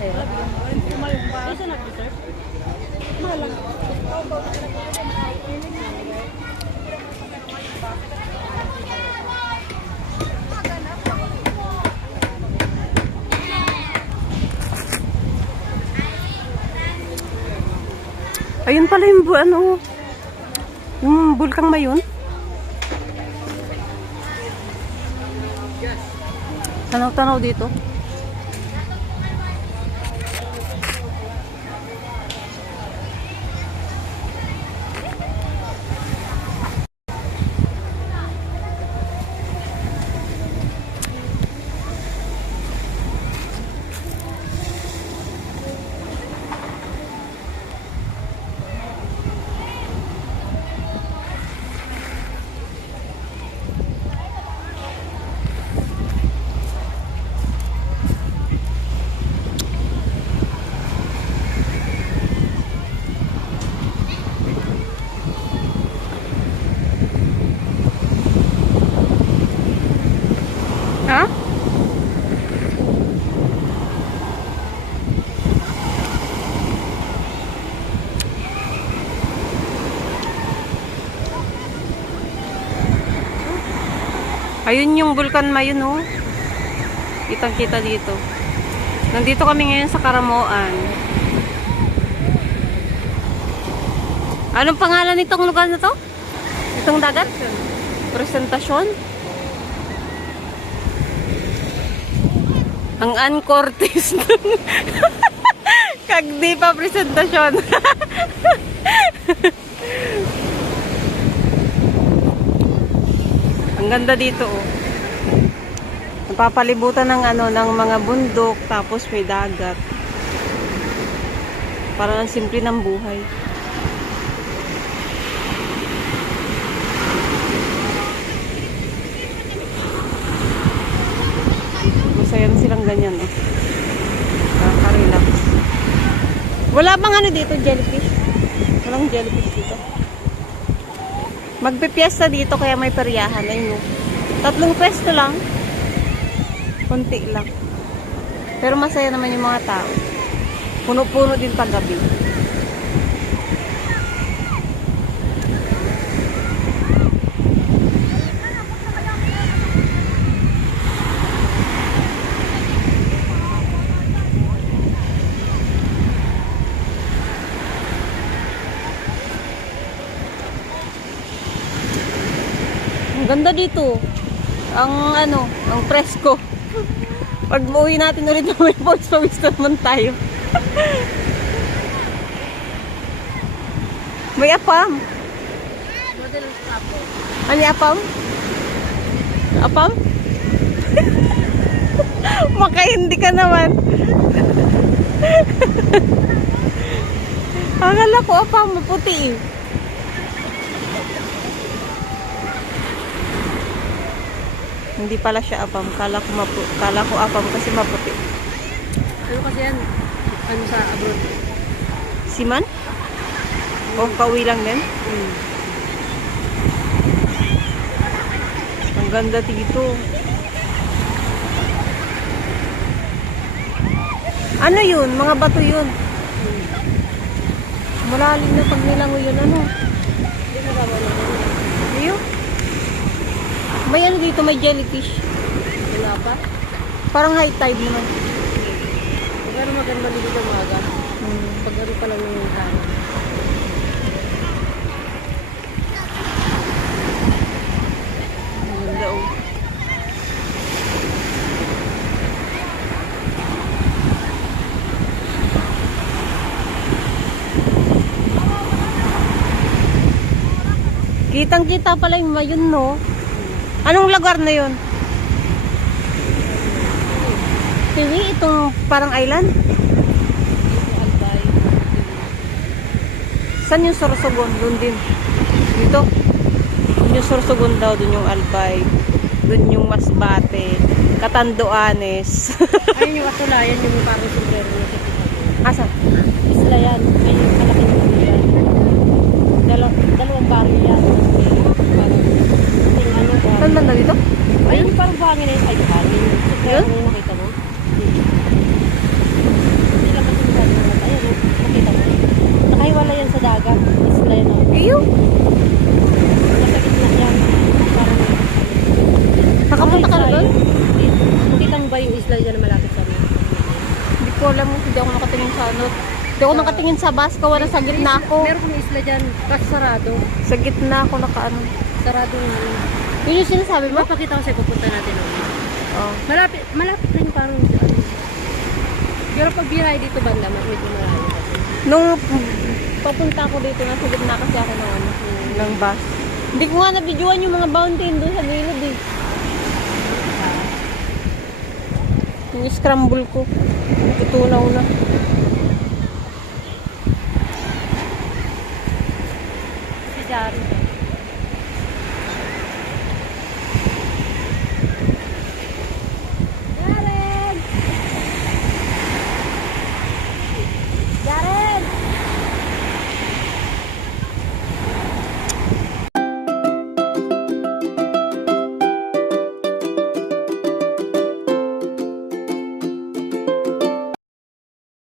sa'yo. Isa nag-deserve? Mahal lang. Ayun pala yung yung Bulkang Mayon. Tanaw-tanaw dito. Ha? Ayun yung Bulkan Mayon, oh. Kitang-kita dito. Nandito kami ngayon sa Karamoan. Anong pangalan nitong lugar na to? Itong dagat? Presentasyon? Ang Ancortes. Kag di pa presentasyon. Ang ganda dito, oh. Napapalibutan ng ng mga bundok, tapos may dagat. Parang ang simple ng buhay. Masaya na silang ganyan, oh. Nakaka-relax. Wala bang dito, jellyfish? Walang jellyfish dito. Magpipiesta dito kaya may peryahan. Ayun, oh. 3 pwesto lang. Kunti lang. Pero masaya naman yung mga tao. Puno-puno din paggabi. Ang ganda dito. Ang presko. Pag uuwi natin ulit na may pawis naman tayo. May apam. Ano apam? Apam? Makahindi ka naman. Akala ko apam, maputi eh. Hindi pala siya apam. Kala ko apam kasi maputi. Ano kasi yan? Ano sa abroad? Siman? O pauwi lang din? Ang ganda dito. Ano yun? Mga bato yun. Malalim na pag nilangoy yun. Ano? Hindi na ba wala? Ayun. May dito, may jellyfish. Wala pa? Parang high tide naman. Pero maganda dito sa umaga. Pag ano pa lang yung hangin. Ang ganda, oh. Kitang-kita pala yung Mayon, no? Anong lugar na yun? Tiwi, itong parang island? Albay. Saan yung Sorsogon? Doon din. Dito? Doon yung Sorsogon daw, doon yung Albay. Doon yung Masbate. Catanduanes. Ayun yung atulayan, yung parang sombrero niya sa Pilipinas. Asa? Isla yan. Ayun yung malaking isla. Dalawang baril yan. Parang, Saan banda dito? ayun yung parang buhangin na yun. Ay, buhangin. Yun? Ano yung nakita mo? isla dyan na malapit sa amin. Hindi ko alam kung hindi ako nakatingin sa ano. Hindi ako nakatingin sa bus ko. Wala sa gitna ako. Meron kami isla dyan, kasi sarado. Sa gitna ako nakaano. Sarado nga. Yun yung sinasabi mo? Mapakita ko sa'yo, pupunta natin. Oh. Malapit rin parang dyan. Pero pag biyahe dito banda, medyo malayo. Nung papunta ako dito, nasa gitna kasi ako ng, ano, ng bus. Hindi ko nga nabidyoan yung mga fountain doon sa gilid eh. Yung scramble ko. Tutunaw na.